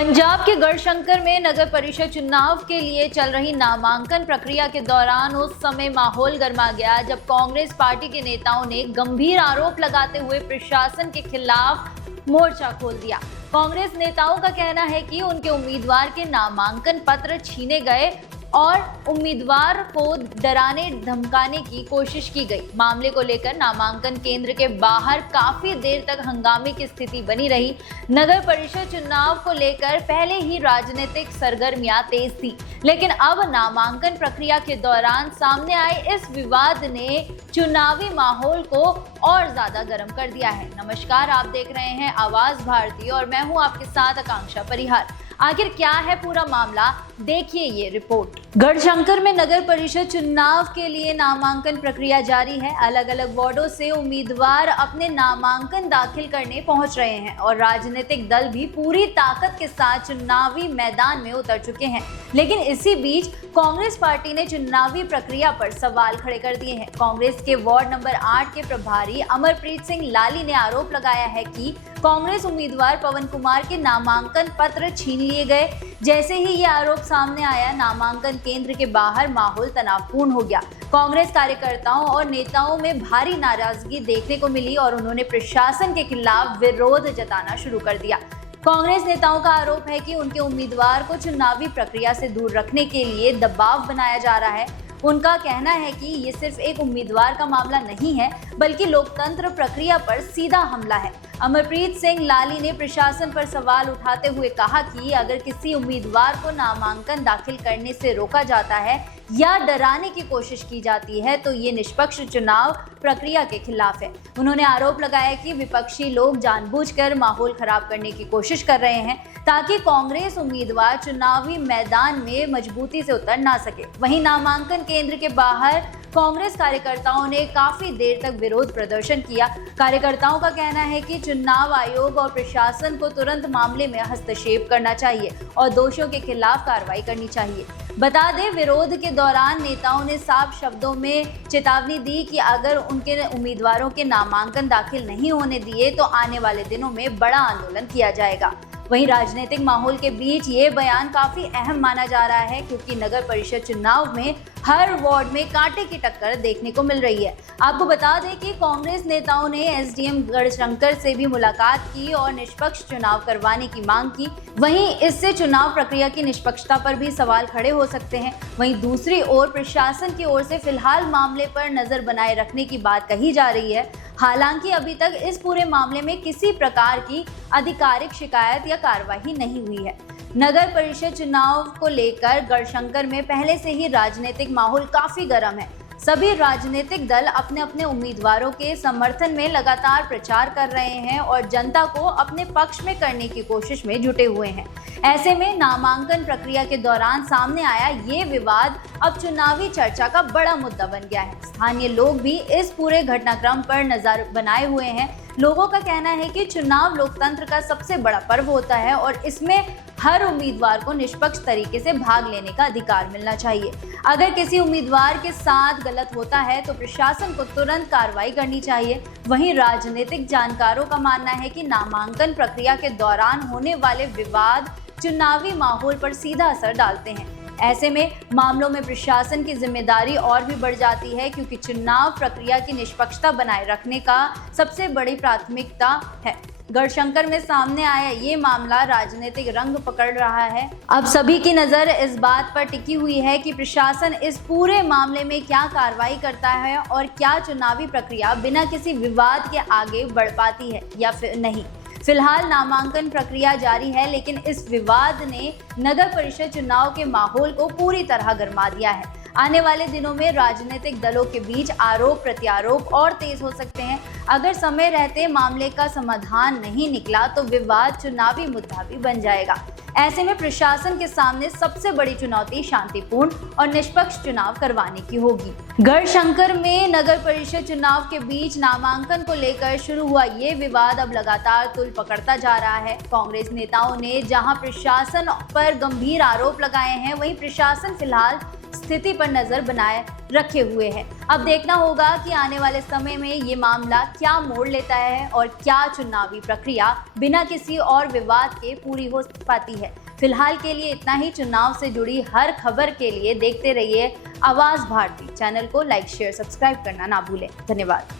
पंजाब के गढ़शंकर में नगर परिषद चुनाव के लिए चल रही नामांकन प्रक्रिया के दौरान उस समय माहौल गर्मा गया जब कांग्रेस पार्टी के नेताओं ने गंभीर आरोप लगाते हुए प्रशासन के खिलाफ मोर्चा खोल दिया। कांग्रेस नेताओं का कहना है कि उनके उम्मीदवार के नामांकन पत्र छीने गए और उम्मीदवार को डराने धमकाने की कोशिश की गई। मामले को लेकर नामांकन केंद्र के बाहर काफी देर तक हंगामे की स्थिति बनी रही। नगर परिषद चुनाव को लेकर पहले ही राजनीतिक सरगर्मियां तेज थी, लेकिन अब नामांकन प्रक्रिया के दौरान सामने आए इस विवाद ने चुनावी माहौल को और ज्यादा गर्म कर दिया है। नमस्कार, आप देख रहे हैं आवाज भारती और मैं हूं आपके साथ आकांक्षा परिहार। आखिर क्या है पूरा मामला, देखिए ये रिपोर्ट। गढ़शंकर में नगर परिषद चुनाव के लिए नामांकन प्रक्रिया जारी है। अलग अलग वार्डों से उम्मीदवार अपने नामांकन दाखिल करने पहुंच रहे हैं और राजनीतिक दल भी पूरी ताकत के साथ चुनावी मैदान में उतर चुके हैं। लेकिन इसी बीच कांग्रेस पार्टी ने चुनावी प्रक्रिया पर सवाल खड़े कर दिए हैं। कांग्रेस के वार्ड नंबर 8 के प्रभारी अमरप्रीत सिंह लाली ने आरोप लगाया है कि कांग्रेस उम्मीदवार पवन कुमार के नामांकन पत्र छीन लिए गए। जैसे ही ये आरोप सामने आया, नामांकन केंद्र के बाहर माहौल तनावपूर्ण हो गया। कांग्रेस कार्यकर्ताओं और नेताओं में भारी नाराजगी देखने को मिली और उन्होंने प्रशासन के खिलाफ विरोध जताना शुरू कर दिया। कांग्रेस नेताओं का आरोप है कि उनके उम्मीदवार को चुनावी प्रक्रिया से दूर रखने के लिए दबाव बनाया जा रहा है। उनका कहना है कि ये सिर्फ एक उम्मीदवार का मामला नहीं है, बल्कि लोकतंत्र प्रक्रिया पर सीधा हमला है। अमरप्रीत सिंह लाली ने प्रशासन पर सवाल उठाते हुए कहा कि अगर किसी उम्मीदवार को नामांकन दाखिल करने से रोका जाता है या डराने की कोशिश की जाती है तो ये निष्पक्ष चुनाव प्रक्रिया के खिलाफ है। उन्होंने आरोप लगाया कि विपक्षी लोग जानबूझकर माहौल खराब करने की कोशिश कर रहे हैं ताकि कांग्रेस उम्मीदवार चुनावी मैदान में मजबूती से उतर ना सके। वहीं नामांकन केंद्र के बाहर कांग्रेस कार्यकर्ताओं ने काफी देर तक विरोध प्रदर्शन किया। कार्यकर्ताओं का कहना है कि चुनाव आयोग और प्रशासन को तुरंत मामले में हस्तक्षेप करना चाहिए और दोषियों के खिलाफ कार्रवाई करनी चाहिए। बता दें, विरोध के दौरान नेताओं ने साफ शब्दों में चेतावनी दी कि अगर उनके उम्मीदवारों के नामांकन दाखिल नहीं होने दिए तो आने वाले दिनों में बड़ा आंदोलन किया जाएगा। वहीं राजनीतिक माहौल के बीच ये बयान काफी अहम माना जा रहा है क्योंकि नगर परिषद चुनाव में हर वार्ड में कांटे की टक्कर देखने को मिल रही है। आपको बता दें कि कांग्रेस नेताओं ने एसडीएम गढ़शंकर से भी मुलाकात की और निष्पक्ष चुनाव करवाने की मांग की। वहीं इससे चुनाव प्रक्रिया की निष्पक्षता पर भी सवाल खड़े हो सकते हैं। वहीं दूसरी ओर प्रशासन की ओर से फिलहाल मामले पर नजर बनाए रखने की बात कही जा रही है। हालांकि अभी तक इस पूरे मामले में किसी प्रकार की आधिकारिक शिकायत या कार्रवाई नहीं हुई है। नगर परिषद चुनाव को लेकर गढ़शंकर में पहले से ही राजनीतिक माहौल काफी गर्म है। सभी राजनीतिक दल अपने अपने उम्मीदवारों के समर्थन में लगातार प्रचार कर रहे हैं और जनता को अपने पक्ष में करने की कोशिश में जुटे हुए हैं। ऐसे में नामांकन प्रक्रिया के दौरान सामने आया ये विवाद अब चुनावी चर्चा का बड़ा मुद्दा बन गया है। स्थानीय लोग भी इस पूरे घटनाक्रम पर नजर बनाए हुए हैं। लोगों का कहना है कि चुनाव लोकतंत्र का सबसे बड़ा पर्व होता है और इसमें हर उम्मीदवार को निष्पक्ष तरीके से भाग लेने का अधिकार मिलना चाहिए। अगर किसी उम्मीदवार के साथ गलत होता है तो प्रशासन को तुरंत कार्रवाई करनी चाहिए। वहीं राजनीतिक जानकारों का मानना है कि नामांकन प्रक्रिया के दौरान होने वाले विवाद चुनावी माहौल पर सीधा असर डालते हैं। ऐसे में मामलों में प्रशासन की जिम्मेदारी और भी बढ़ जाती है क्योंकि चुनाव प्रक्रिया की निष्पक्षता बनाए रखने का सबसे बड़ी प्राथमिकता है। गढ़शंकर में सामने आया ये मामला राजनीतिक रंग पकड़ रहा है। अब सभी की नजर इस बात पर टिकी हुई है कि प्रशासन इस पूरे मामले में क्या कार्रवाई करता है और क्या चुनावी प्रक्रिया बिना किसी विवाद के आगे बढ़ पाती है या फिर नहीं। फिलहाल नामांकन प्रक्रिया जारी है, लेकिन इस विवाद ने नगर परिषद चुनाव के माहौल को पूरी तरह गरमा दिया है। आने वाले दिनों में राजनीतिक दलों के बीच आरोप प्रत्यारोप और तेज हो सकते हैं। अगर समय रहते मामले का समाधान नहीं निकला तो विवाद चुनावी मुद्दा भी बन जाएगा। ऐसे में प्रशासन के सामने सबसे बड़ी चुनौती शांतिपूर्ण और निष्पक्ष चुनाव करवाने की होगी। गढ़शंकर में नगर परिषद चुनाव के बीच नामांकन को लेकर शुरू हुआ ये विवाद अब लगातार तुल पकड़ता जा रहा है। कांग्रेस नेताओं ने जहां प्रशासन पर गंभीर आरोप लगाए हैं, वहीं प्रशासन फिलहाल स्थिति पर नजर बनाए रखे हुए है। अब देखना होगा कि आने वाले समय में ये मामला क्या मोड़ लेता है और क्या चुनावी प्रक्रिया बिना किसी और विवाद के पूरी हो पाती है। फिलहाल के लिए इतना ही। चुनाव से जुड़ी हर खबर के लिए देखते रहिए आवाज भारती। चैनल को लाइक, शेयर, सब्सक्राइब करना ना भूलें। धन्यवाद।